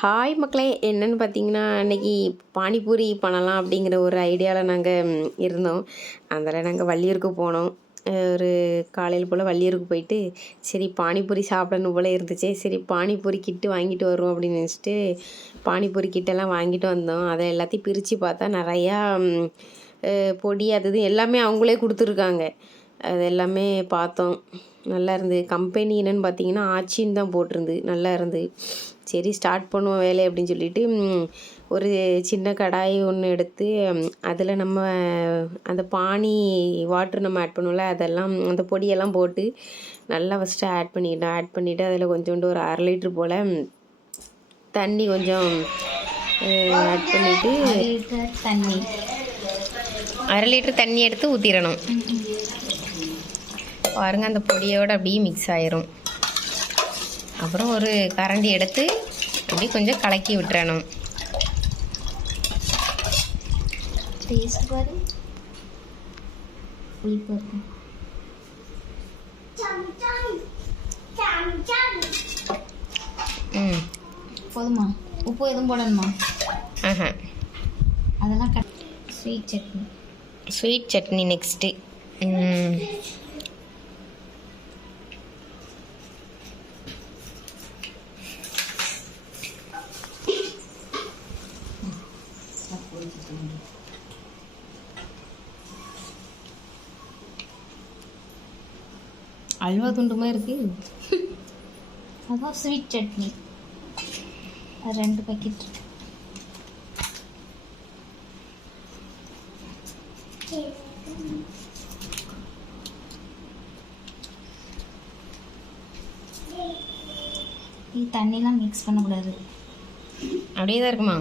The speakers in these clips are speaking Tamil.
ஹாய் மக்களே, என்னன்னு பார்த்தீங்கன்னா, அன்னைக்கு பானிபூரி பண்ணலாம் அப்படிங்கிற ஒரு ஐடியாவில் நாங்கள் இருந்தோம். அதில் நாங்கள் வள்ளியூருக்கு போனோம். ஒரு காலையில் போல் வள்ளியூருக்கு போயிட்டு, சரி பானிபூரி சாப்பிடணும் போல் இருந்துச்சு. சரி பானிபூரி கிட்டு வாங்கிட்டு வருவோம் அப்படின்னு நினச்சிட்டு பானிபூரி கிட்டெல்லாம் வாங்கிட்டு வந்தோம். அதை எல்லாத்தையும் பிரித்து பார்த்தா நிறையா பொடி அது இது எல்லாமே அவங்களே கொடுத்துருக்காங்க. அது எல்லாமே பார்த்தோம். நல்லா இருந்து. கம்பெனி என்னென்னு பார்த்தீங்கன்னா ஆச்சின்னு தான் போட்டிருந்து. நல்லா இருந்து. சரி ஸ்டார்ட் பண்ணுவோம் வேலை அப்படின்னு சொல்லிட்டு ஒரு சின்ன கடாய் ஒன்று எடுத்து அதில் நம்ம அந்த பானி வாட்ரு நம்ம ஆட் பண்ணுவோம்ல, அதெல்லாம் அந்த பொடியெல்லாம் போட்டு நல்லா ஃபஸ்ட்டு ஆட் பண்ணிவிட்டு அதில் கொஞ்சோண்டு ஒரு 1/2 லிட்ரு போல் தண்ணி கொஞ்சம் ஆட் பண்ணிவிட்டு 1/2 லிட்ரு தண்ணி எடுத்து ஊற்றிடணும். பாருங்கள், அந்த பொடியோடு அப்படியே மிக்ஸ் ஆயிரும். அப்புறம் ஒரு கரண்டி எடுத்து அப்படி கொஞ்சம் கலக்கி விட்டுறணும். போதுமா? உப்பு எதுவும் போடணுமா? அதெல்லாம் ஸ்வீட் சட்னி நெக்ஸ்ட்டு. அல்வா துண்டுமா இருக்கு. அதான் ஸ்வீட் சட்னி. அது 2 பாக்கெட். இது தண்ணிலாம் மிக்ஸ் பண்ணக்கூடாது, அப்படியே தான் இருக்குமா?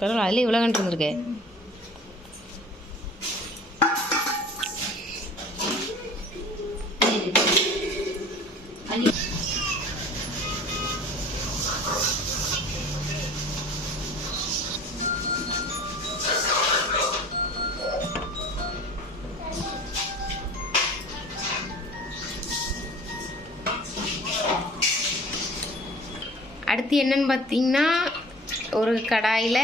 பரவாயில்ல, அதில் இவ்வளோ கண்டு இருந்திருக்கு. அடுத்து என்னன்னு பார்த்தீங்கன்னா, ஒரு கடாயில்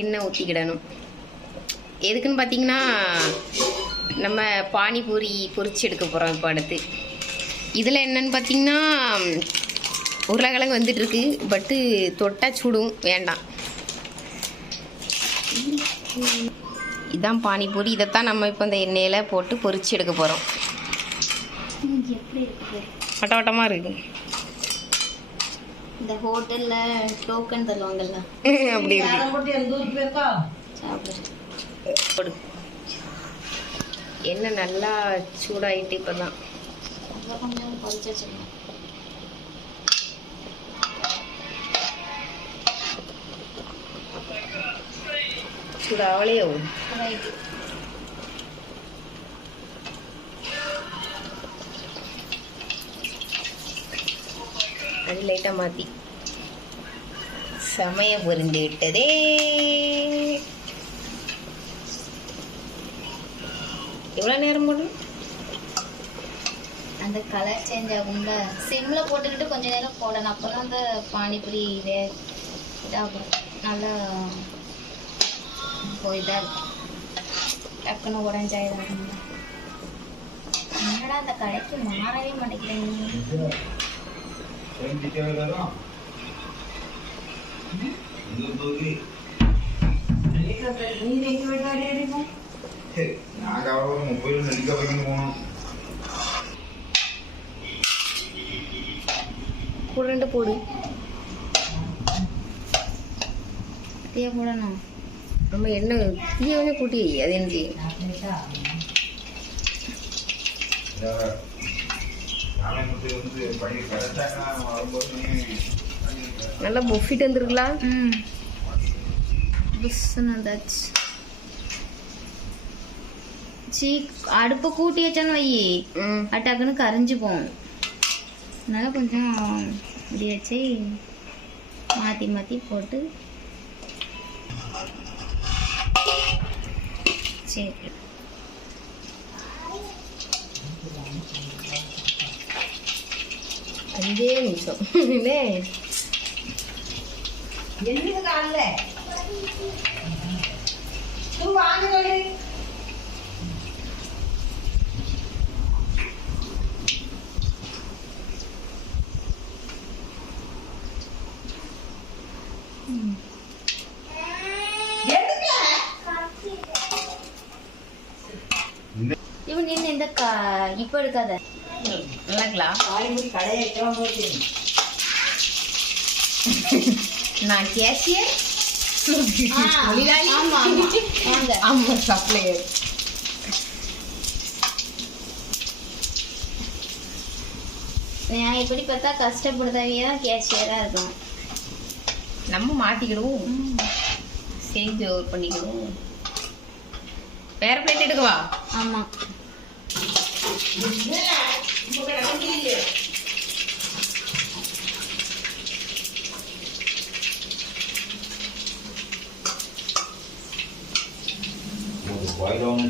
எண்ணெய் ஊற்றிக்கிடணும். எதுக்குன்னு பார்த்தீங்கன்னா, நம்ம பானிபூரி பொரிச்சு எடுக்க போகிறோம். இப்போ அடுத்து இதில் என்னன்னு பார்த்தீங்கன்னா, உருளைக்கிழங்கு வந்துட்டுருக்கு. பட்டு தொட்டால் சுடும், வேண்டாம். இதுதான் பானிபூரி. இதைத்தான் நம்ம இப்போ இந்த எண்ணெயில் போட்டு பொரிச்சு எடுக்க போகிறோம். வட்ட வட்டமாக இருக்குது. இந்த ஹோட்டல்ல டோக்கன் தருவாங்கல்ல, அப்படி போடு. எண்ணெய் நல்லா சூடாயிட்டு இப்போதான் கொஞ்சம் பொரிச்சு வச்சுக்கணும். சூடாவலையோ? அது லைட்டாக மாற்றி சமய பொரிந்து விட்டதே. எவ்வளோ நேரம் போடும்? அந்த கலர் சேஞ்ச் ஆகும்ல, சிம்மில் போட்டுக்கிட்டு கொஞ்சம் நேரம் போடணும். அப்போ தான் அந்த பானிபூரி இதாகும், நல்லா இதாக இருக்கும். டக்குன்னு உடஞ்சாயிடும். என்னடா அந்த கடைக்கு மாறவே மாட்டேங்கிறேன். கூடண்டு போடு. தீய போடணும். நம்ம எண்ணெய் தீய கொஞ்சம் கூட்டி அது என்ன நல்லா பொஃபிட்டு வந்துருக்கலாம். அடுப்பை கூட்டி வச்சான்னு வை, டக்குன்னு கரைஞ்சு போகும். அதனால கொஞ்சம் இப்படி வச்சு மாற்றி மாற்றி போட்டு சரி. 5 நிமிஷம் இல்லை இவன் என்ன இந்த இப்போ எடுக்காத நல்லாங்களா நான் கேஷியர் தொழிலாளி ஆமாம் சப்ளையர் நான் எப்படி பார்த்தா கஷ்டப்படுறதவே தான் கேஷியராக இருக்கும். நம்ம மாட்டிக்கிடுவோம் சேஞ்ச் ஓவர் பண்ணிக்கிடுவோம். வேற பிளேட் எடுக்கவா? ஆமாம்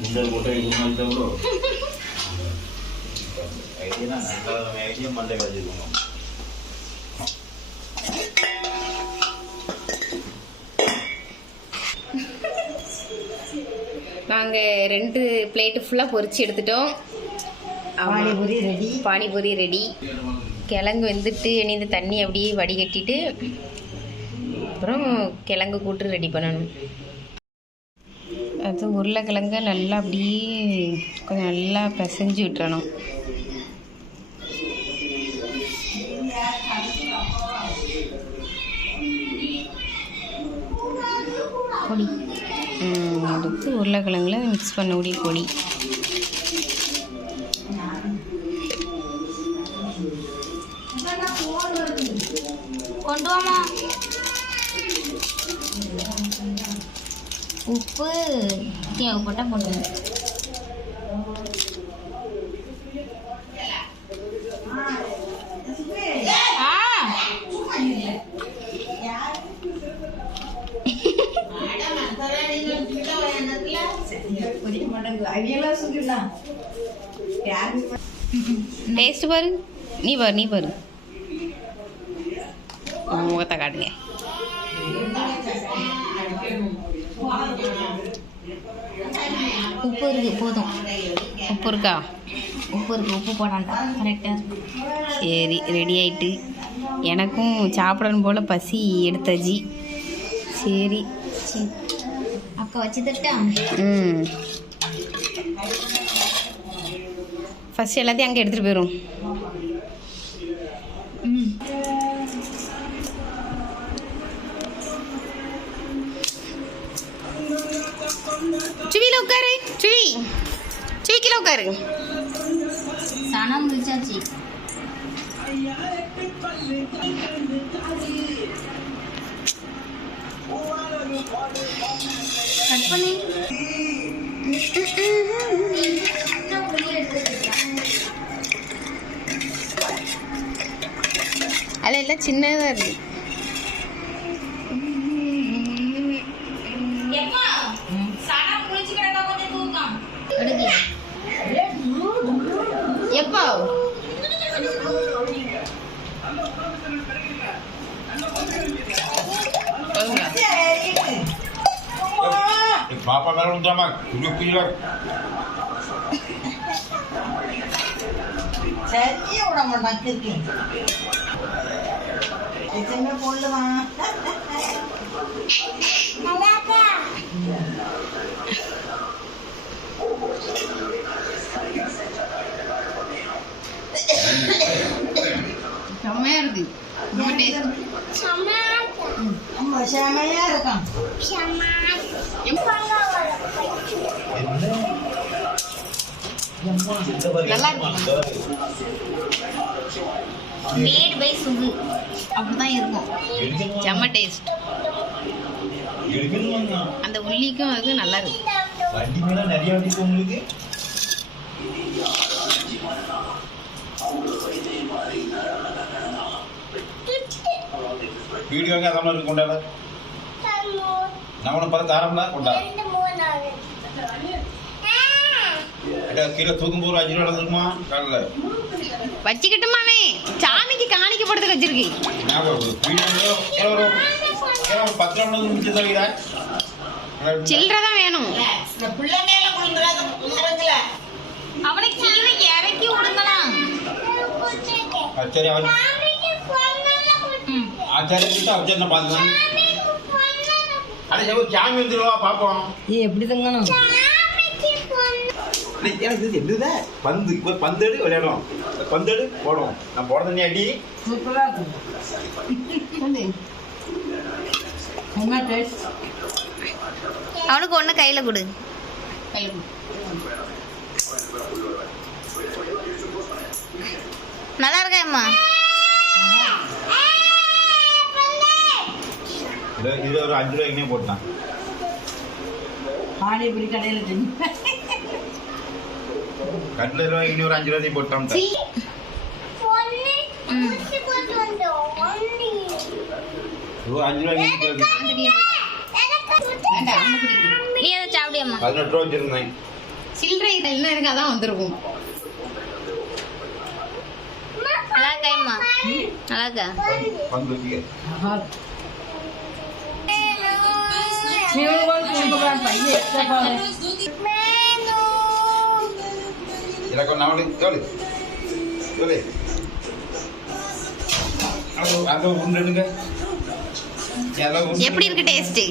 குண்டல் போட்டு ஐடியா நல்ல ஐடியா மண்டை வச்சுக்கணும். நாங்கள் 2 பிளேட்டு ஃபுல்லாக பொரிச்சு எடுத்துட்டோம். பானிபூரி ரெடி. பானிபூரி ரெடி. கிழங்கு வெந்துட்டு இனி இந்த தண்ணி அப்படியே வடிகட்டிட்டு அப்புறம் கிழங்கு கூட்டு ரெடி பண்ணணும். அது உருளைக்கிழங்க நல்லா அப்படியே கொஞ்சம் நல்லா பிசைஞ்சு விட்டுறணும். பொடி எடுத்து உருளைக்கிழங்குல மிக்ஸ் பண்ணக்கூடிய பொடி. கொண்டு வாமா. உப்பு தேவைப்பட்டால் போட்டுங்க. டேஸ்ட் பாரு. நீ பாரு முகத்தை காட்டுங்க. உப்பு இருக்கு போதும். உப்பு இருக்கா? உப்பு இருக்கு, உப்பு போடாண்டா கரெக்டாக இருக்கு. சரி ரெடி ஆயிட்டு. எனக்கும் சாப்பிடணும் போல் பசி எடுத்தாச்சு. சரி சரி அக்கா வச்சு தட்டா. ஃபஸ்ட் எல்லாத்தையும் அங்கே எடுத்துகிட்டு போயிடும். சுவியில் உட்காரு. சுவிக்கில் உட்காரு. சனம் முடிச்சாச்சு. கட் பண்ணி அதில் எல்லாம் சின்னதாக இருக்கு. எடுக்கு எப்போ பாப்பா மேல விட்டாமா குடியில சரியே விட மாட்டான் இருக்கு. எதுவுமே போடலாம். செம்மையா இருக்கு. ரொம்ப டேஸ்ட். ரொம்ப செமையா இருக்கும். நல்லா இருக்கு. மேட் பை சுகு அப்படிதான் இருக்கும். செம்ம டேஸ்ட். அந்த உள்ளிக்கும் அது நல்லா இருக்கு. வண்டி மேல நிறைய வண்டி உங்களுக்கு வீடியோங்க அதான் இருக்கு. கொண்டாட நான் உன பார்த்து ஆரம்பம் கொண்டாட கீழே தூக்கும் போது 5 ரூபா இருக்குமா காலையில் வச்சுக்கிட்டுமாவே சாமிக்கு காணிக்க போடுறதுக்கு வச்சிருக்கு. ஒரு 10 ரூபா முடிச்சு தருகிறா சில்லறை தான் வேணும். இந்த பிள்ளை மேல விழுந்துறாங்கல்ல. அவனை கீழே இறக்கி விடுங்களாம். சரி அவன் ஆச்சாரிய அவச்சரியம் பார்த்துக்கலாம். அட சாமி வந்துடுவா பார்ப்போம். எப்படி தங்கணும்? எனக்கு இது என்னது பந்து இப்போ பந்தெடு விளையாடும். பந்தெடு போடும். நான் போட தண்ணி அடி சூப்பரா இருக்கும். என்ன டேஸ்ட்? அவனுக்கு ஒண்ணு கையில கொடு. நல்லா இருக்கா அம்மா? இது ஒரு 5 ரூபாய்க்குனே போட்டான். பானிபூரி கடையில் தின்னு. கட்டில ரூபாய்க்கு ஒரு 5 ரூபாய்க்கு போட்டான். 5 ரூபாய்க்கு நீ அதை சாப்பிடியம்மா. 18 ரூபா வச்சிருந்தேன். சில்லறை இல்லைன்னா எனக்கு அதான் வந்திருக்கும். நல்லா இருக்கா அம்மா? நல்லா இருக்கா? பந்து எனக்கு நாளை கேளு கேளு அதை உண்டுங்க. எப்படி இருக்கு டேஸ்ட்?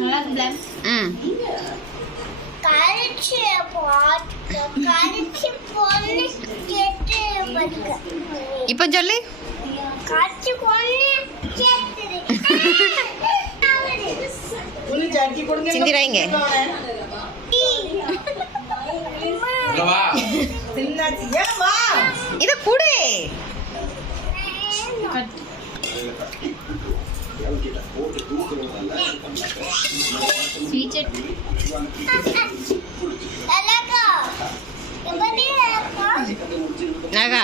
நல்லா இருக்குல்ல? ம் இப்போ சொல்லு. சிந்திராங்க இத குடு. நகா